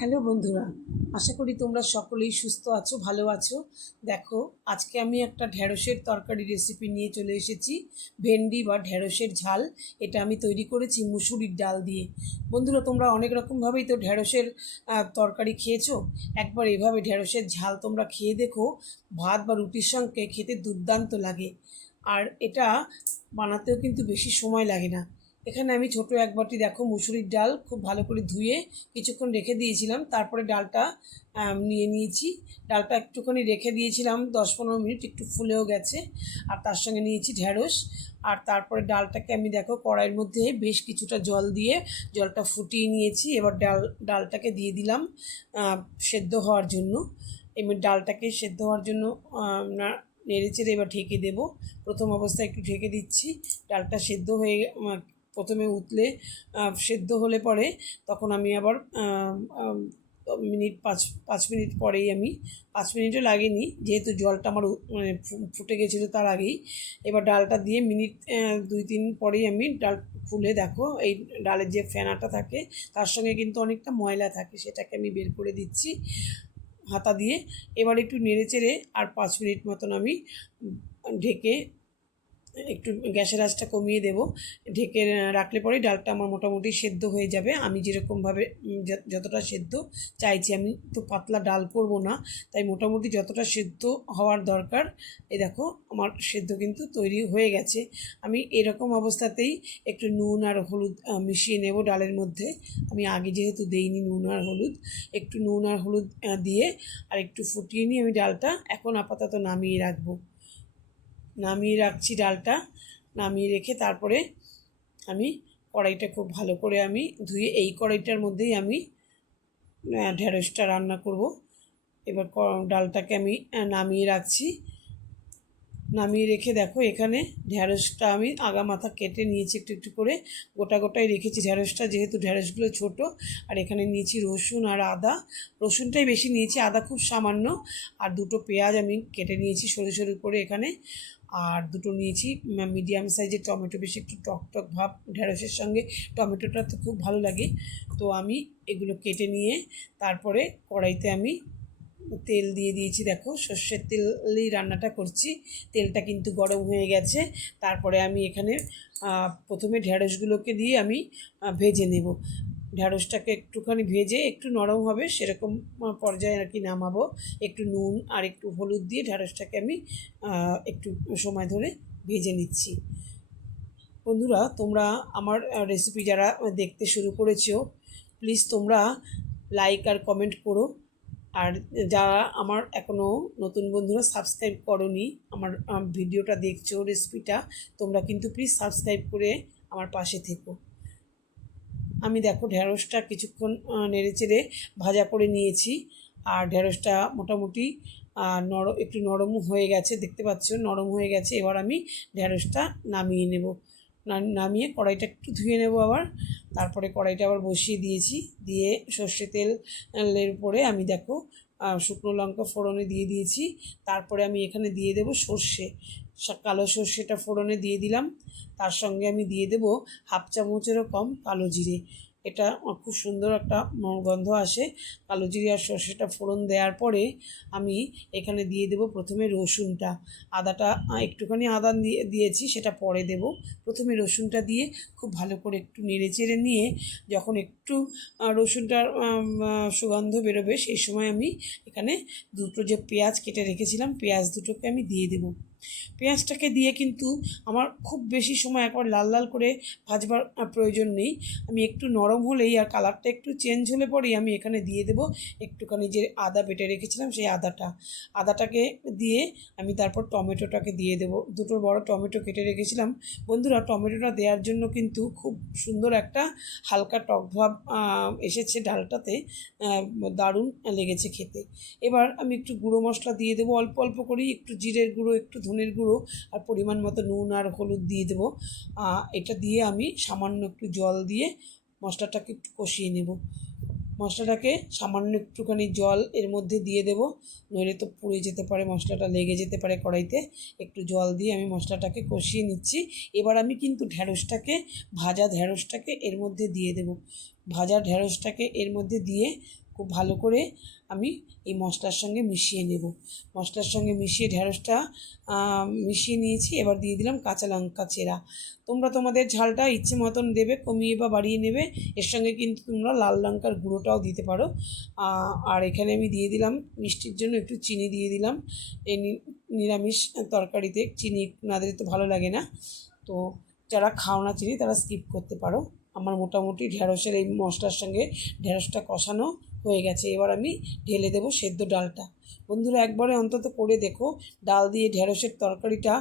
Hello বন্ধুরা, আশা করি তোমরা সকলেই সুস্থ আছো, ভালো আছো। দেখো, আজকে আমি একটা ঢ্যাঁড়সের তরকারি রেসিপি নিয়ে চলে এসেছি। ভেন্ডি বা ঢ্যাঁড়সের ঝাল। এটা আমি তৈরি করেছি মুসুরির ডাল দিয়ে। বন্ধুরা, তোমরা অনেক রকমভাবেই তো ঢ্যাঁড়সের তরকারি খেয়েছো। একবার এভাবে ঢ্যাঁড়সের ঝাল তোমরা খেয়ে দেখো, ভাত বা রুটির সঙ্গে খেতে দুর্দান্ত লাগে। আর এটা বানাতেও কিন্তু বেশি সময় লাগে না। এখানে আমি ছোট এক বাটি দেখো মুসুরির ডাল খুব ভালো করে ধুয়ে কিছুক্ষণ রেখে দিয়েছিলাম। তারপরে ডালটা নিয়ে নিয়েছি। ডালটা একটুখানি রেখে দিয়েছিলাম 10-15 মিনিট, একটু ফুলেও গেছে। আর তার সঙ্গে নিয়েছি ঢ্যাঁড়স। আর তারপরে ডালটাকে আমি দেখো কড়াইয়ের মধ্যে বেশ কিছুটা জল দিয়ে জলটা ফুটিয়ে নিয়েছি। এবার ডালটাকে দিয়ে দিলাম সেদ্ধ হওয়ার জন্য। এবার ডালটাকে সেদ্ধ হওয়ার জন্য নেড়ে চেড়ে এবার ঢেকে দেবো। প্রথম অবস্থায় একটু ঢেকে দিচ্ছি। ডালটা সেদ্ধ হয়ে প্রথমে উতলে সেদ্ধ হলে পরে তখন আমি আবার পাঁচ পাঁচ মিনিট পরেই আমি 5 মিনিটও লাগেনি, যেহেতু জলটা আমার মানে ফুটে গেছিলো তার আগেই। এবার ডালটা দিয়ে মিনিট 2-3 পরেই আমি ডাল খুলে দেখো এই ডালের যে ফেনাটা থাকে তার সঙ্গে কিন্তু অনেকটা ময়লা থাকে, সেটাকে আমি বের করে দিচ্ছি হাতা দিয়ে। এবার একটু নেড়ে চেড়ে আর 5 মিনিট মতন আমি ঢেকে একটু গ্যাসের আঁচটা কমিয়ে দেবো। ঢেকে রাখলে পরেই ডালটা আমার মোটামুটি সেদ্ধ হয়ে যাবে। আমি যেরকমভাবে যতটা সেদ্ধ চাইছি, আমি তো পাতলা ডাল করব না, তাই মোটামুটি যতটা সেদ্ধ হওয়ার দরকার। এই দেখো আমার সেদ্ধ কিন্তু তৈরি হয়ে গেছে। আমি এরকম অবস্থাতেই একটু নুন আর হলুদ মিশিয়ে নেব ডালের মধ্যে। আমি আগে যেহেতু দেইনি নুন আর হলুদ, একটু নুন আর হলুদ দিয়ে আর একটু ফুটিয়ে নিয়ে আমি ডালটা এখন আপাতত নামিয়ে রাখবো। নামিয়ে রাখছি ডালটা। নামিয়ে রেখে তারপরে আমি কড়াইটা খুব ভালো করে আমি ধুয়ে এই কড়াইটার মধ্যেই আমি ঢ্যাঁড়সটা রান্না করব। এবার ডালটাকে আমি নামিয়ে রাখছি। নামিয়ে রেখে দেখো এখানে ঢ্যাঁড়সটা আমি আগা মাথা কেটে নিয়েছি, একটু একটু করে গোটা গোটাই রেখেছি ঢ্যাঁড়সটা, যেহেতু ঢ্যাঁড়সগুলো ছোট। আর এখানে নিয়েছি রসুন আর আদা। রসুনটাই বেশি নিয়েছি, আদা খুব সামান্য। আর দুটো পেঁয়াজ আমি কেটে নিয়েছি সরু সরু করে এখানে। আর দুটো নিয়েছি মিডিয়াম সাইজের টমেটো, বেশি একটু টক টক ভাব ঢ্যাঁড়সের সঙ্গে টমেটোটা তো খুব ভালো লাগে। তো আমি এগুলো কেটে নিয়ে তারপরে কড়াইতে আমি তেল দিয়ে দিয়েছি। দেখো সর্ষের তেলেই রান্নাটা করছি। তেলটা কিন্তু গরম হয়ে গেছে। তারপরে আমি এখানে প্রথমে ঢ্যাঁড়সগুলোকে দিয়ে আমি ভেজে নেব। ঢ্যাঁড়সটাকে একটুখানি ভেজে একটু নরম হবে সেরকম পর্যায়ে আর কি নামাবো। একটু নুন আর একটু হলুদ দিয়ে ঢ্যাঁড়সটাকে আমি একটু সময় ধরে ভেজে নিচ্ছি। বন্ধুরা, তোমরা আমার রেসিপি যারা দেখতে শুরু করেছো, প্লিজ তোমরা লাইক আর কমেন্ট করো। আর যারা আমার এখনও নতুন বন্ধুরা সাবস্ক্রাইব করোনি, আমার ভিডিওটা দেখছো রেসিপিটা, তোমরা কিন্তু প্লিজ সাবস্ক্রাইব করে আমার পাশে থেকো। আমি দেখো ঢ্যাঁড়সটা কিছুক্ষণ নেড়ে চেড়ে ভাজা করে নিয়েছি। আর ঢ্যাঁড়সটা মোটামুটি একটু নরম হয়ে গেছে, দেখতে পাচ্ছ নরম হয়ে গেছে। এবার আমি ঢ্যাঁড়সটা নামিয়ে নেব। নামিয়ে কড়াইটা একটু ধুয়ে নেব আবার। তারপরে কড়াইটা আবার বসিয়ে দিয়েছি। দিয়ে সর্ষে তেলের উপরে আমি দেখো শুকনো লঙ্কা ফোড়নে দিয়ে দিয়েছি। তারপরে আমি এখানে দিয়ে দেবো সর্ষে, কালো সর্ষেটা ফোড়নে দিয়ে দিলাম। তার সঙ্গে আমি দিয়ে দেবো 1/2 চামচেরও কম কালো জিরে। এটা খুব সুন্দর একটা গন্ধ আসে কালো জিরে আর সর্ষেটা ফোড়ন দেওয়ার পরে। আমি এখানে দিয়ে দেবো প্রথমে রসুনটা। আদাটা একটুখানি আদা দিয়েছি, সেটা পরে দেব। প্রথমে রসুনটা দিয়ে খুব ভালো করে একটু নেড়ে চেড়ে নিয়ে যখন একটু রসুনটার সুগন্ধ বেরোবে, সেই সময় আমি এখানে দুটো যে পেঁয়াজ কেটে রেখেছিলাম, পেঁয়াজ দুটোকে আমি দিয়ে দেবো। পেঁয়াজটাকে দিয়ে কিন্তু আমার খুব বেশি সময় একবার লাল লাল করে ভাজবার প্রয়োজন নেই। আমি একটু নরম হলেই আর কালারটা একটু চেঞ্জ হলে পরেই আমি এখানে দিয়ে দেবো একটুখানি যে আদা বেটে রেখেছিলাম সেই আদাটাকে দিয়ে আমি তারপর টমেটোটাকে দিয়ে দেবো। দুটো বড় টমেটো কেটে রেখেছিলাম। বন্ধুরা, টমেটোটা দেওয়ার জন্য কিন্তু খুব সুন্দর একটা হালকা টক ভাব এসেছে ডালটাতে, দারুণ লেগেছে খেতে। এবার আমি একটু গুঁড়ো মশলা দিয়ে দেবো অল্প অল্প করেই, একটু জিরের গুঁড়ো, একটু ধনের গুঁড়ো আর পরিমাণ মতো নুন আর হলুদ দিয়ে দেবো। এটা দিয়ে আমি সামান্য একটু জল দিয়ে মশলাটাকে একটু কষিয়ে নেব। মশলাটাকে সামান্য একটুখানি জল এর মধ্যে দিয়ে দেব, নইলে তো পুড়ে যেতে পারে, মশলাটা লেগে যেতে পারে কড়াইতে। একটু জল দিয়ে আমি মশলাটাকে কষিয়ে নিচ্ছি। এবার আমি কিন্তু ভাজা ঢ্যাঁড়সটাকে এর মধ্যে দিয়ে দেব। ভাজা ঢ্যাঁড়সটাকে এর মধ্যে দিয়ে খুব ভালো করে আমি এই মশলার সঙ্গে মিশিয়ে নেব। মশলার সঙ্গে মিশিয়ে ঢ্যাঁড়সটা মিশিয়ে নিয়েছি। এবার দিয়ে দিলাম কাঁচা লঙ্কা চেরা। তোমরা তোমাদের ঝালটা ইচ্ছে মতন দেবে, কমিয়ে বা বাড়িয়ে নেবে। এর সঙ্গে কিন্তু তোমরা লাল লঙ্কার গুঁড়োটাও দিতে পারো। আর এখানে আমি দিয়ে দিলাম মিষ্টির জন্য একটু চিনি দিয়ে দিলাম। এই নিরামিষ তরকারিতে চিনি না দিলে তো ভালো লাগে না। তো যারা খাও না চিনি তারা স্কিপ করতে পারো। আমার মোটামুটি ঢ্যাঁড়সের এই মশলার সঙ্গে ঢ্যাঁড়সটা কষানো হয়ে গেছে। এবার আমি ঢেলে দেবো সেদ্ধ ডালটা। বন্ধুরা, একবারে অন্তত করে দেখো, ডাল দিয়ে ঢ্যাঁড়সের তরকারিটা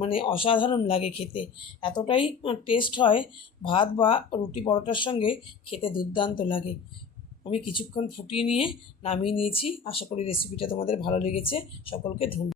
মানে অসাধারণ লাগে খেতে। এতটাই টেস্ট হয়, ভাত বা রুটি পরোটার সঙ্গে খেতে দুর্দান্ত লাগে। আমি কিছুক্ষণ ফুটিয়ে নিয়ে নামিয়ে নিয়েছি। আশা করি রেসিপিটা তোমাদের ভালো লেগেছে। সকলকে ধন্যবাদ।